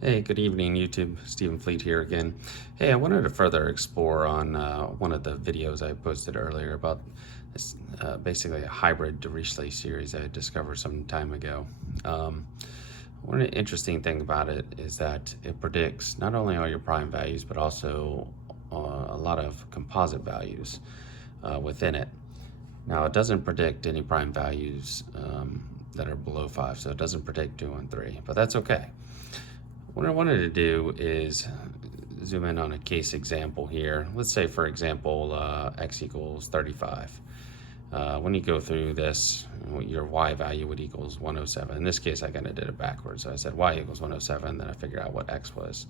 Hey, good evening, YouTube. Stephen Fleet here again. Hey, I wanted to further explore on one of the videos I posted earlier about this, basically a hybrid Dirichlet series I discovered some time ago. One interesting thing about it is that it predicts not only all your prime values, but also a lot of composite values within it. Now, it doesn't predict any prime values that are below 5, so it doesn't predict 2 and 3, but that's okay. What I wanted to do is zoom in on a case example here. Let's say, for example, x equals 35. When you go through this, your y value would equals 107. In this case, I kind of did it backwards. So I said y equals 107, then I figured out what x was.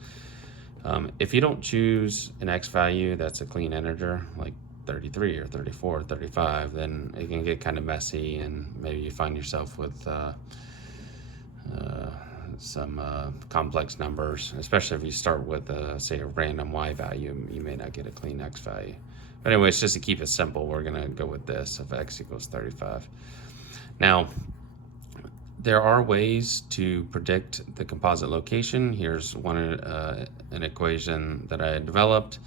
If you don't choose an x value that's a clean integer, like 33 or 34 or 35, then it can get kind of messy, and maybe you find yourself with some complex numbers, especially if you start with, say, a random y value, you may not get a clean x value. But anyways, just to keep it simple, we're going to go with this of x equals 35. Now, there are ways to predict the composite location. Here's an equation that I developed.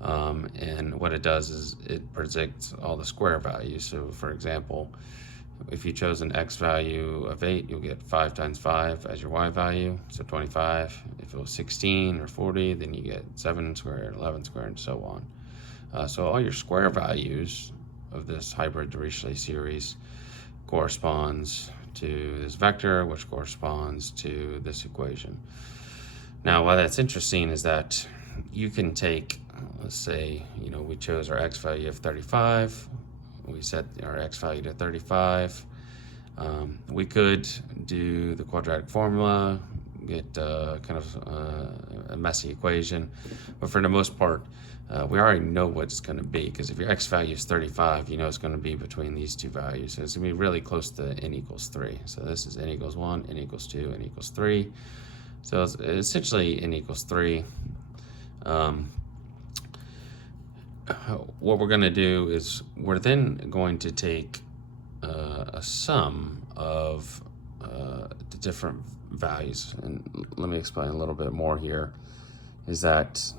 And what it does is it predicts all the square values. So, for example, if you chose an x value of 8, you'll get 5 times 5 as your y value, so 25. If it was 16 or 40, then you get 7 squared, 11 squared, and so on. So all your square values of this hybrid Dirichlet series corresponds to this vector, which corresponds to this equation. Now, why that's interesting is that you can take, let's say, we chose our x value of 35. We set our x value to 35. We could do the quadratic formula, get kind of a messy equation, but for the most part, we already know what it's going to be, because if your x value is 35, you know it's going to be between these two values. So it's going to be really close to n equals 3. So this is n equals 1, n equals 2, n equals 3. So it's essentially n equals 3. What we're going to do is we're then going to take a sum of the different values. And let me explain a little bit more here. Is that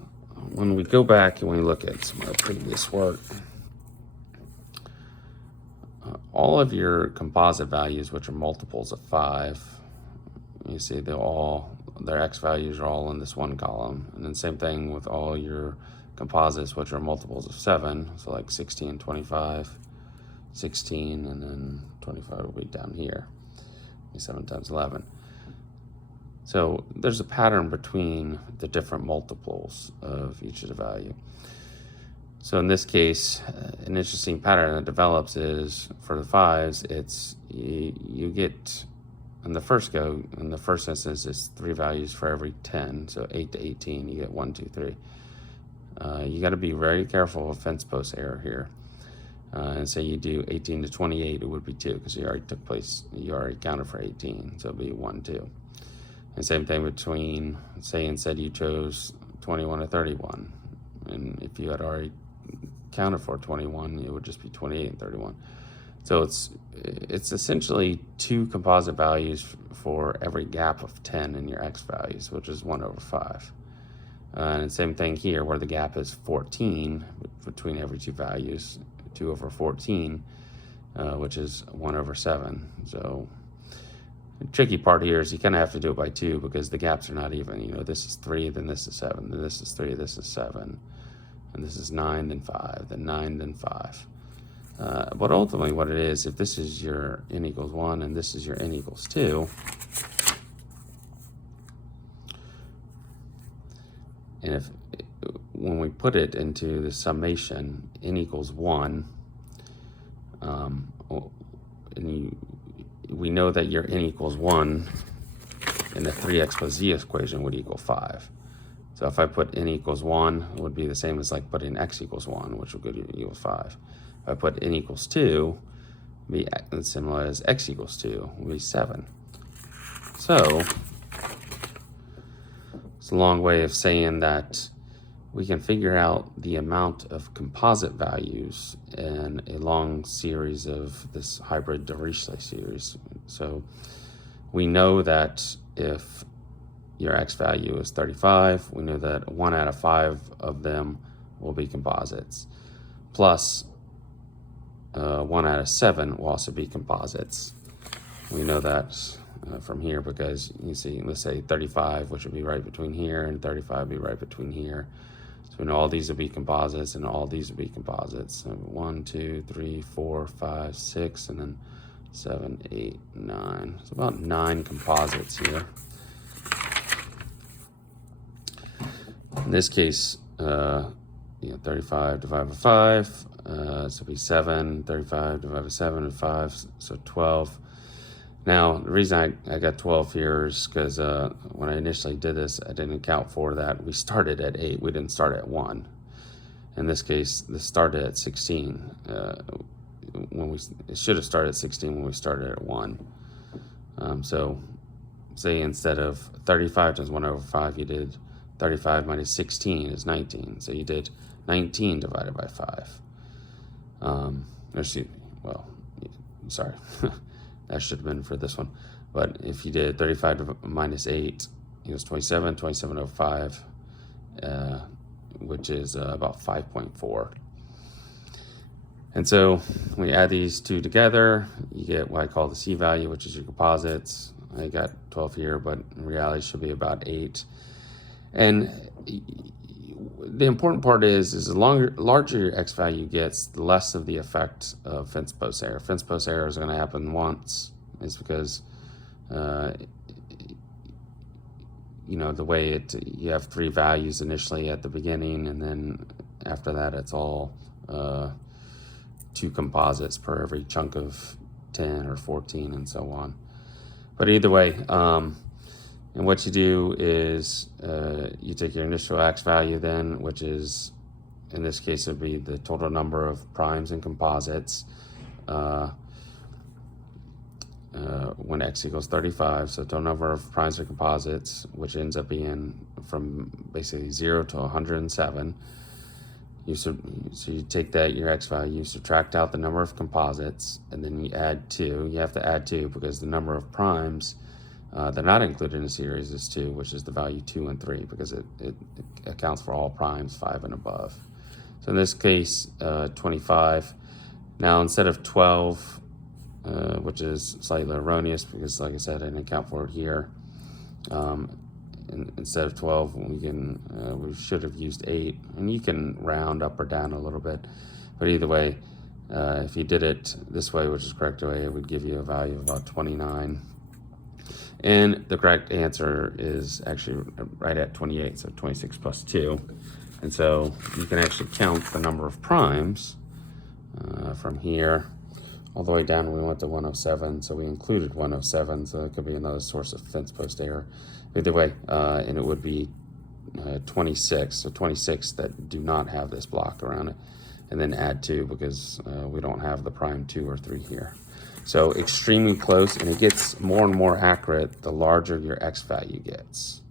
when we go back and we look at some of our previous work, all of your composite values, which are multiples of 5, you see their x values are all in this one column. And then same thing with all your composites, which are multiples of 7, so like 16, 25, 16, and then 25 will be down here, 7 times 11. So there's a pattern between the different multiples of each of the value. So in this case, an interesting pattern that develops is for the 5s, it's you get in the first instance, it's 3 values for every 10, so 8 to 18, you get 1, 2, 3. You got to be very careful of fence post error here. And say you do 18 to 28, it would be 2, because you already counted for 18, so it'd be 1, 2. And same thing between, say instead you chose 21 to 31, and if you had already counted for 21, it would just be 28 and 31. So it's essentially 2 composite values for every gap of 10 in your x values, which is 1 over 5. And same thing here, where the gap is 14 between every 2 values, 2 over 14, which is 1 over 7. So the tricky part here is you kind of have to do it by 2, because the gaps are not even. This is 3, then this is 7, then this is 3, this is 7, and this is 9, then 5, then 9, then 5. But ultimately what it is, if this is your n equals 1 and this is your n equals 2, and when we put it into the summation, n equals 1, we know that your n equals 1 in the 3x plus z equation would equal 5. So if I put n equals 1, it would be the same as like putting x equals 1, which would equal 5. If I put n equals 2, it would be similar as x equals 2, would be 7. So it's a long way of saying that we can figure out the amount of composite values in a long series of this hybrid Dirichlet series. So we know that if your x value is 35. We know that 1 out of 5 of them will be composites, plus 1 out of 7 will also be composites. We know that from here because you see, let's say 35, which would be right between here, and 35 would be right between here. So we know all these will be composites and all these will be composites. So 1, 2, 3, 4, 5, 6, and then 7, 8, 9. It's about 9 composites here. In this case, 35 divided by 5, so it'll be 7, 35 divided by 7 and 5, so 12. Now, the reason I got 12 here is because when I initially did this, I didn't account for that. We started at 8, we didn't start at 1. In this case, this started at 16. It should have started at 16 when we started at 1. So, say instead of 35 times 1 over 5, you did 35 minus 16 is 19. So you did 19 divided by 5. Excuse me, well, sorry. That should have been for this one. But if you did 35 minus 8, it was 27, 27 over 5, which is about 5.4. And so we add these two together, you get what I call the C value, which is your composites. I got 12 here, but in reality it should be about 8. And the important part is the larger your x value gets, the less of the effect of fence post error. Fence post error is going to happen once. It's because, the way you have 3 values initially at the beginning, and then after that it's all 2 composites per every chunk of 10 or 14 and so on. But either way, and what you do is you take your initial x value then, which is, in this case, it would be the total number of primes and composites when x equals 35. So total number of primes and composites, which ends up being from basically 0 to 107. So you take that, your x value, you subtract out the number of composites, and then you add 2. You have to add 2 because the number of primes they're not included in the series is 2, which is the value 2 and 3, because it accounts for all primes 5 and above. So in this case, 25. Now instead of 12, which is slightly erroneous because, like I said, I didn't account for it here. Instead of 12, we should have used 8, and you can round up or down a little bit. But either way, if you did it this way, which is the correct way, it would give you a value of about 29. And the correct answer is actually right at 28, so 26 plus 2. And so you can actually count the number of primes from here all the way down. We went to 107, so we included 107, so that could be another source of fence post error. Either way, and it would be 26, so 26 that do not have this block around it. And then add 2 because we don't have the prime 2 or 3 here. So extremely close, and it gets more and more accurate the larger your x value gets.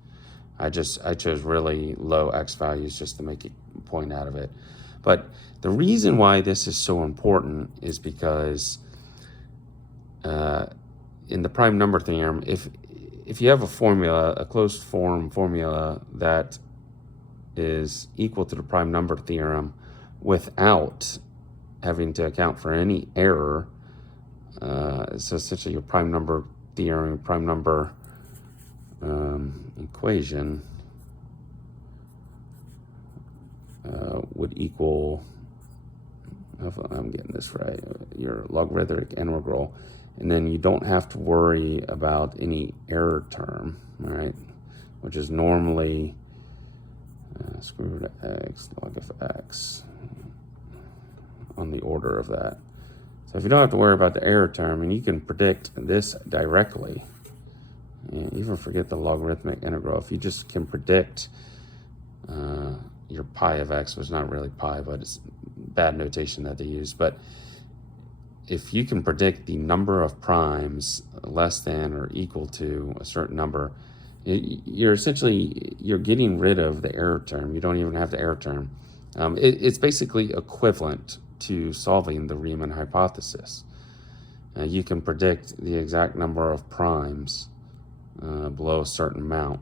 I chose really low x values just to make a point out of it. But the reason why this is so important is because in the prime number theorem, if you have a formula, a closed form formula that is equal to the prime number theorem without having to account for any error, so essentially your prime number theorem, prime number equation would equal, if I'm getting this right, your logarithmic integral, and then you don't have to worry about any error term, right? Which is normally square root of x log of x on the order of that. So if you don't have to worry about the error term, and you can predict this directly, even forget the logarithmic integral, if you just can predict your pi of x, which is not really pi, but it's bad notation that they use, but if you can predict the number of primes less than or equal to a certain number, you're getting rid of the error term. You don't even have the error term. It's basically equivalent to solving the Riemann hypothesis. You can predict the exact number of primes below a certain amount.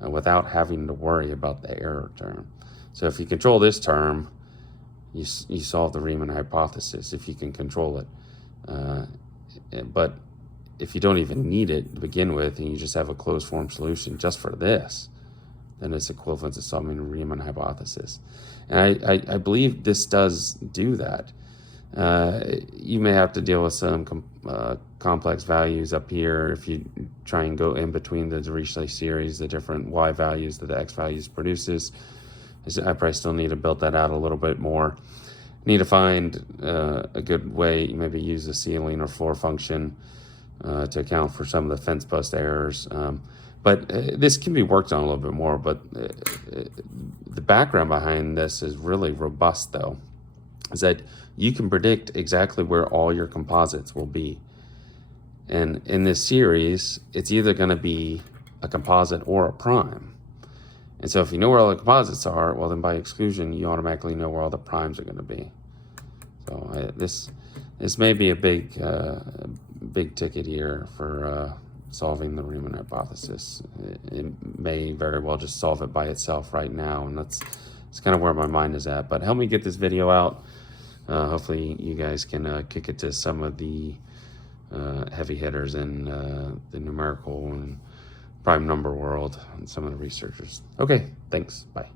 without having to worry about the error term. So if you control this term, you solve the Riemann hypothesis if you can control it. But if you don't even need it to begin with, and you just have a closed form solution just for this, then it's equivalent to solving the Riemann hypothesis. And I believe this does do that. You may have to deal with some complex values up here if you try and go in between the Dirichlet series, the different y values that the x values produces. I probably still need to build that out a little bit more. Need to find a good way, maybe use the ceiling or floor function to account for some of the fence post errors. But this can be worked on a little bit more, but the background behind this is really robust, though, is that you can predict exactly where all your composites will be. And in this series, it's either going to be a composite or a prime. And so if you know where all the composites are, well, then by exclusion, you automatically know where all the primes are going to be. So this may be a big ticket here for solving the Riemann hypothesis. It may very well just solve it by itself right now, and that's kind of where my mind is at. But help me get this video out. Hopefully you guys can kick it to some of the heavy hitters in the numerical and prime number world and some of the researchers. Okay, thanks. Bye.